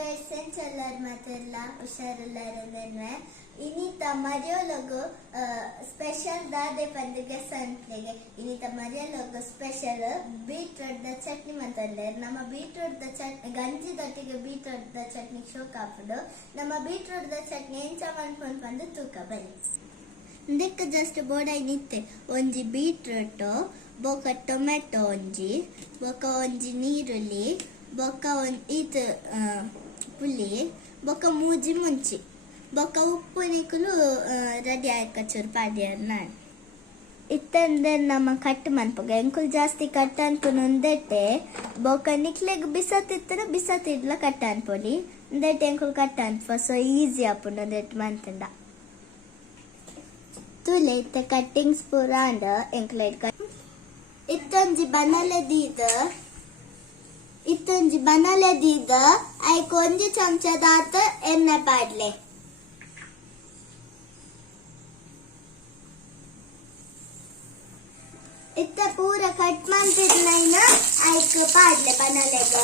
ಬೇಡ್ಸೆಂಚೆಲ್ಲರ್ ಮಾತೆಲ್ಲ ಹುಷಾರೆಲ್ಲರದೇನೆ ಇನ್ನಿತ ಮರಿಯೋಲಗು ಸ್ಪೆಷಲ್ ದಾದೆ ಪಂದಿಗೆ ಸಂಟ್ಲೆಗೆ ಇನ್ನಿತ ಮರಿಯೋಲಗು ಸ್ಪೆಷಲ್ ಬೀಟ್ರೂಟ್ ದ ಚಟ್ನಿ ಮಾತಂದ್ರೆ ನಮ್ಮ ಬೀಟ್ರೂಟ್ ದ ಚಟ್ನಿ ಗಂಜಿದೊಟ್ಟಿಗೆ ಬೀಟ್ರೂಟ್ ದ ಚಟ್ನಿ ಶೋಕ್ ಹಾಪುಡು ನಮ್ಮ ಬೀಟ್ರೂಟ್ ದ ಚಟ್ನಿ ಎಂಚ ಮಾಡ್ಕೊಂಡು ಬಂದು ತೂಕ ಬನ್ನಿ ಇದಕ್ಕೆ ಜಸ್ಟ್ ಬೋಡಾಯಿ ನಿತ್ತೆ ಒಂಜಿ ಬೀಟ್ರೂಟ್ ಬೊಕ ಟೊಮೆಟೊ ಒಂಜಿ ಬೊಕ ಒಂಜಿ ನೀರುಳ್ಳಿ ಬೊಕ್ಕ ಇದು ಪುಳಿ ಬೊಕ್ಕ ಮೂಜಿ ಮುಂಚಿ ಬೊಕ್ಕ ಉಪ್ಪು ನಿಕ್ಕಲು ರೆಡಿ ಆಯ್ಕಚೂರು ಪಾಡ್ಯಾರ ನಾನು ಇತ್ತಂದ್ರೆ ನಮ್ಮ ಕಟ್ ಮನ್ಪಗ ಎಂಕುಲ್ ಜಾಸ್ತಿ ಕಟ್ ಅನ್ಪುನು ಒಂದೆಟ್ಟೆ ಬೊಕ್ಕ ನಿಕ್ಲೆಗ್ ಬಿಸತ್ತಿತ್ತನ ಬಿಸತ್ತಿಡ್ಲ ಕಟ್ ಅನ್ಪೊಲಿ ಒಂದೆಟ್ಟೆ ಎಂಕುಲ್ ಕಟ್ ಅನ್ಪ ಸೊ ಈಸಿ ಆಪುಂಡು ಒಂದೆಟ್ಟು ಮಂತಂಡ ತುಲೆ ಇತ್ತ ಕಟ್ಟಿಂಗ್ಸ್ ಪೂರ ಅಂಡ ಎಂಕ್ಲೆಟ್ ಇತ್ತೊಂಜಿ ಬನಲೆ ದೀದ ಐಕ್ ಒಂಜಿ ಚಮಚದಾತ ಎಣ್ಣೆ ಪಾಡ್ಲೆ ಇತ್ತ ಪೂರ ಕಟ್ ಮಾಡ್ತಿದ್ನೈನ ಐಕ್ ಪಾಡ್ಲೆ ಬನಲೆಗ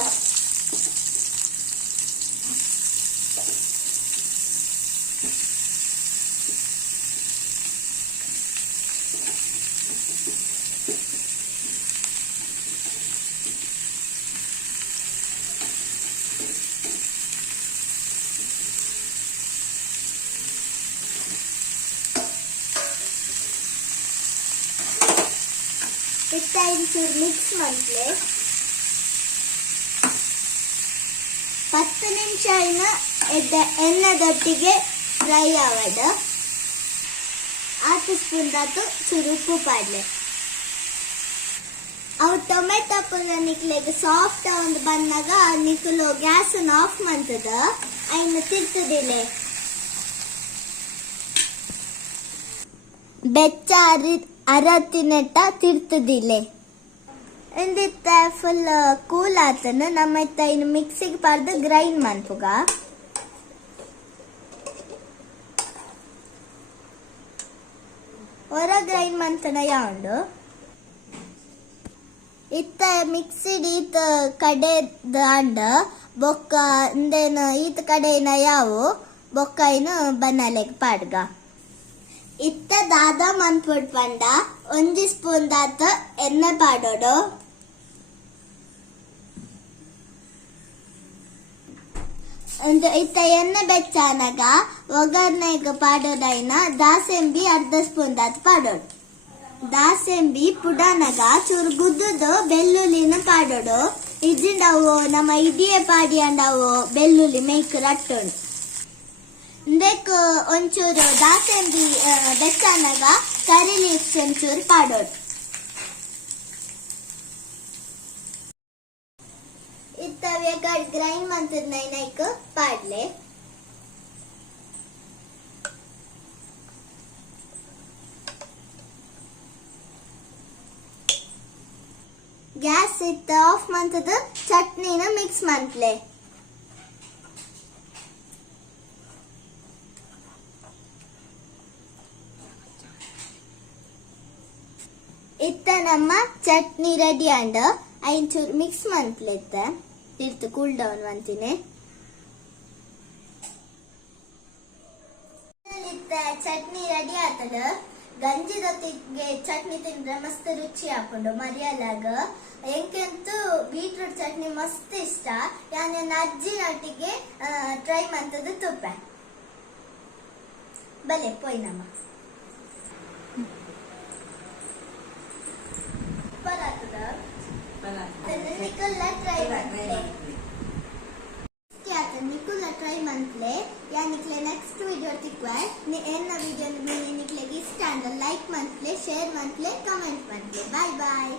ಇಂಚೂರು ಮಿಕ್ಸ್ ಮಾಡ್ಲೆ 10 ನಿಮಿಷ ಎಣ್ಣೆದೊಟ್ಟಿಗೆ ಫ್ರೈ ಆವಡ 8 ಸ್ಪೂನ್ ದಾತು ಚೂರು ಉಪ್ಪು ಪಾಡ್ಲೆ ಅವು ಟೊಮೆಟೊ ಪುರ ನಿಕ್ಲೆಗ್ ಸಾಫ್ಟ್ ಒಂದು ಬಂದಾಗ ನಿಕ್ಲು ಗ್ಯಾಸ್ ಆಫ್ ಮಾಡ್ತದ ಐನು ತಿರ್ತದಿಲೆ ಬೆಚ್ಚ ಅರತ್ತಿನೆಟ್ಟ ತಿರ್ತದಿಲೆ ಎಂದಿತ್ತ ಫುಲ್ ಕೂಲ್ ಆತನ ನಮ್ಮ ಇತ್ತ ಇನ್ನು ಮಿಕ್ಸಿಗೆ ಪಾರ್ದು ಗ್ರೈಂಡ್ ಮನ್ಪುಗ ಹೊರ ಗ್ರೈಂಡ್ ಮಂತನ ಯಾವುದು ಇತ್ತ ಮಿಕ್ಸಿಡ್ ಈತ ಕಡೆ ದಾಂಡ ಬೊಕ್ಕ ಇಂದೇನು ಈತ ಕಡೆನ ಯಾವು ಬೊಕ್ಕ ಇನ್ನು ಬನ್ನಲೆಗ್ ಪಾಡ್ಗ ಇತ್ತ ದಾದ ಮನ್ಪುಡ್ ಪಂಡ ಒಂಜಿ ಸ್ಪೂನ್ ದಾತ ಎಣ್ಣೆ ಪಾಡೋಡು ಇತ್ತ ಎಣ್ಣೆ ಬೆಚ್ಚಾನಾಗ ಒಗ್ಗರ್ನೆಗ್ ಪಾಡೋದೈನ ದಾಸೆಂಬಿ ಅರ್ಧ ಸ್ಪೂನ್ ದಾತ ಪಾಡೋಡು ದಾಸೆಂಬಿ ಪುಡಾನಾಗ ಚೂರು ಗುದ್ದುದು ಬೆಳ್ಳುಳ್ಳಿನ ಪಾಡೋಡು ಇಜಿಂಡವು ನಮ್ಮ ಇಡಿಯೆ ಪಾಡಿ ಅಂಡವು ಬೆಳ್ಳುಳ್ಳಿ ಮೇಯ್ಕ್ ರಟ್ಟೋಡು ಇದಕ್ಕೆ ಒಂಚೂರು ದಾಸೆಂಬಿ ಬೆಚ್ಚಾನಾಗ ಕರಿ ಲೀವ್ಸ್ ಒಂಚೂರು ಪಾಡೋಡು ಇತ್ತವೆ ಗ್ರೈಂಡ್ ಮಂತದ ನೈಕ್ ಪಾಡ್ಲೆ ಗ್ಯಾಸ್ ಇತ್ತ ಆಫ್ ಮಂತದ ಚಟ್ನಿನ ಮಿಕ್ಸ್ ಮಂತ್ಲೆ ಇತ್ತ ನಮ್ಮ ಚಟ್ನಿ ರೆಡಿ ಅಂಡ್ ಐಂಚೂರು ಮಿಕ್ಸ್ ಮಂತ್ಲೆ ಇರ್ತು ಕೂಲ್ ಡೌನ್ ಮಂತಿನೇ ಇತ್ತ ಚಟ್ನಿ ರೆಡಿ ಆತದ ಗಂಜಿದೊತ್ತಿಗೆ ಚಟ್ನಿ ತಿಂದ್ರೆ ಮಸ್ತ್ ರುಚಿ ಹಾಕೊಂಡು ಮರಿಯಲಾಗ ಎಂಕೆಂತೂ ಬೀಟ್ರೂಟ್ ಚಟ್ನಿ ಮಸ್ತ್ ಇಷ್ಟ ಯಾನ ಅಜ್ಜಿನೊಟ್ಟಿಗೆ ಟ್ರೈ ಮಂತದ ತುಪ್ಪ ಬಲೆ ಪೋಯ್ ನಮ್ಮ ट्राई मंतले या निकले नेक्स्ट वीडियो तिक्वाय ने एन्न वीडियो निकले इष्ट लाइक मंतले शेर मंतले कमेंट मंतले बाय बाय।